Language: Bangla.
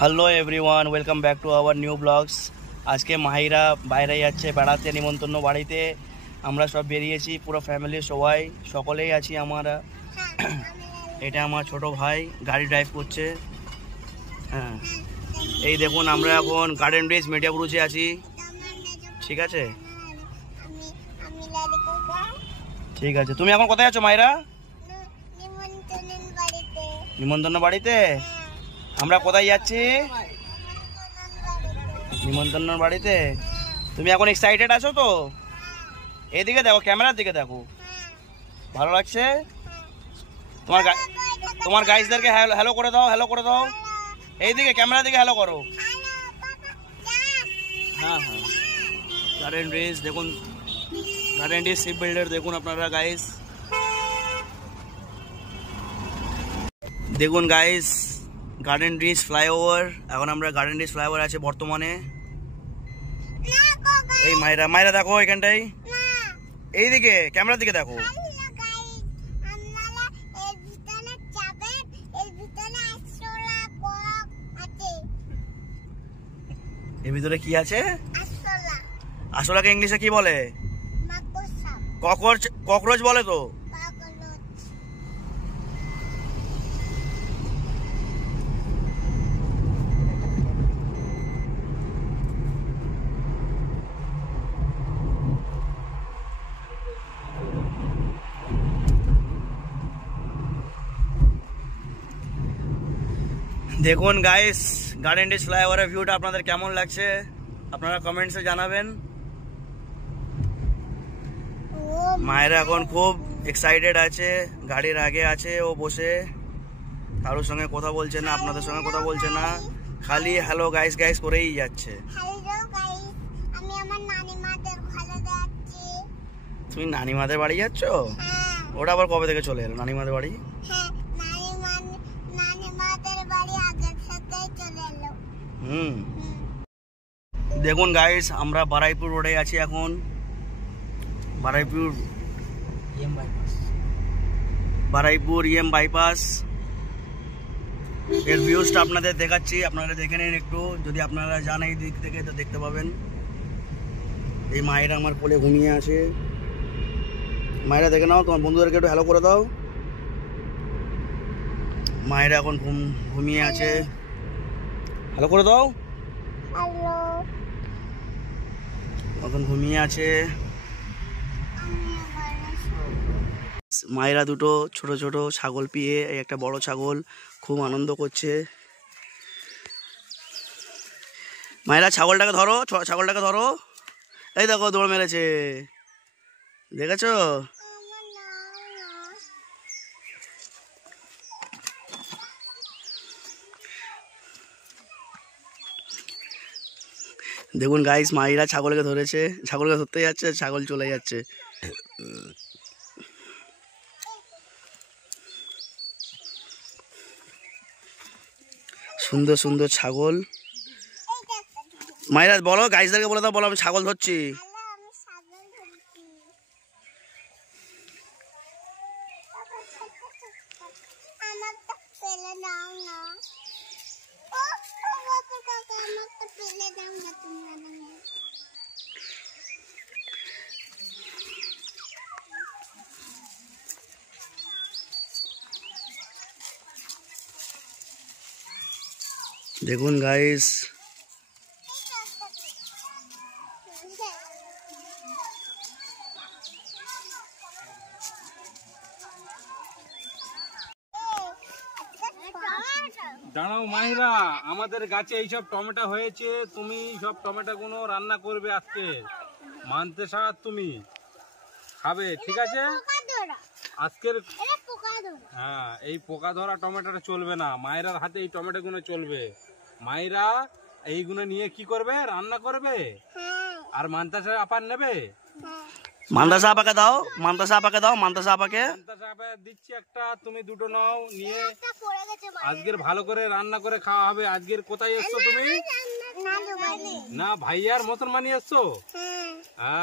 Hello everyone, welcome back to our new blogs. আজকে মাহিরা বাইরে যাচ্ছে বেড়াতে, নিমন্ত্রণ বাড়িতে। আমরা সব বেরিয়েছি, পুরো ফ্যামিলি সবাই সকলেই আছি আমরা। এটা আমার ছোট ভাই গাড়ি ড্রাইভ করছে। হ্যাঁ, এই দেখুন আমরা এখন গার্ডেন ব্রিজ মেটিয়াবুরুজে আছি। ঠিক আছে, ঠিক আছে। তুমি এখন কোথায় আছো মাহিরা? নিমন্ত্রণ বাড়িতে। আমরা কোথায় যাচ্ছি? নিমন্ত্রণ বাড়িতে। তুমি এখন এক্সাইটেড আছো তো? এইদিকে দেখো, ক্যামেরার দিকে দেখো, ভালো লাগছে? তোমার গাইজদেরকে হ্যালো করে দাও, হ্যালো করে দাও। এইদিকে ক্যামেরার দিকে হ্যালো করো। হ্যাঁ হ্যাঁ, গার্ডেন ব্রিজ দেখুন, গার্ডেন ব্রিজ শিপ বিল্ডার দেখুন আপনারা গাইজ। দেখুন গাইজ, গার্ডেন ব্রিজ ফ্লাইওভার। এখন আমরা গার্ডেন ব্রিজ ফ্লাইওভার আছে বর্তমানে। এই মাইরা দেখো এখানটাই, এইদিকে ক্যামেরার দিকে দেখো। এর ভিতরে কি আছে? আসলাকে ইংলিশে কি বলে? ককরোচ বলে তো। দেখুন গাইস, গার্ডেন ব্রিজ ফ্লাইওভারের ভিউটা আপনাদের কেমন লাগছে আপনারা কমেন্টসে জানাবেন। মায়েরা এখন খুব এক্সাইটেড আছে, গাড়ির আগে আছে ও বসে, কারোর সঙ্গে কথা বলছে না, আপনাদের সঙ্গে কথা বলছে না, খালি হ্যালো গাইস গাইস করেই যাচ্ছে। তুমি নানিমাদের বাড়ি যাচ্ছ? ওটা আবার কবে থেকে চলে এলো নানিমাদের বাড়ি? দেখুন গাইস, আমরা বারাইপুর রোডে আছি এখন। বারাইপুর ইএম বাইপাস এর ভিউজটা আপনাদের দেখাচ্ছি, আপনারা দেখে নিন একটু। যদি আপনারা যান এই দিক থেকে তো দেখতে পাবেন। এই মায়েরা আমার কোলে ঘুমিয়ে আছে। মায়েরা দেখে নাও, তোমার বন্ধুদেরকে একটু হ্যালো করে দাও। মায়েরা এখন ঘুমিয়ে আছে, হ্যালো করে দাও। এখন ঘুমিয়ে আছে। মায়েরা দুটো ছোট ছোট ছাগল পেয়ে, এই একটা বড় ছাগল, খুব আনন্দ করছে। মায়েরা ছাগলটাকে ধরো, ছাগলটাকে ধরো। এই দেখো দৌড় মেরেছে, দেখেছো? দেখুন গাইস, মায়েরা ছাগলকে ধরেছে, ছাগলকে ধরতে যাচ্ছে, ছাগল চলে যাচ্ছে। সুন্দর সুন্দর ছাগল। মায়েরা বলো, গাইসদেরকে বলে দাও, বলো আমি ছাগল ধরছি। দেখুন গাইস, দাঁড়াও মাহিরা, আমাদের গাছে এইসব টমেটো হয়েছে, তুমি সব টমেটো গুলো রান্না করবে আজকে। মানতে সাথ তুমি খাবে, ঠিক আছে? আজকের হ্যাঁ, এই পোকা ধরা টমেটোটা চলবে না, মায়েরার হাতে এই টমেটো গুলো চলবে। মায়েরা এইগুলো নিয়ে কি করবে? রান্না করবে। আর মান্তাসা আপার নেবে। মান্তাসা আপাকে দাও, মান্তাসা আপাকে দাও, মান্তাসা আপাকে। মান্তাসা আপা দিচ্ছি একটা, তুমি দুটো নাও, নিয়ে আজকের ভালো করে রান্না করে খাওয়া হবে। আজকের কোথায় এসছো তুমি? না ভাইয়ার মতন মানিয়ে এসছো? হ্যাঁ।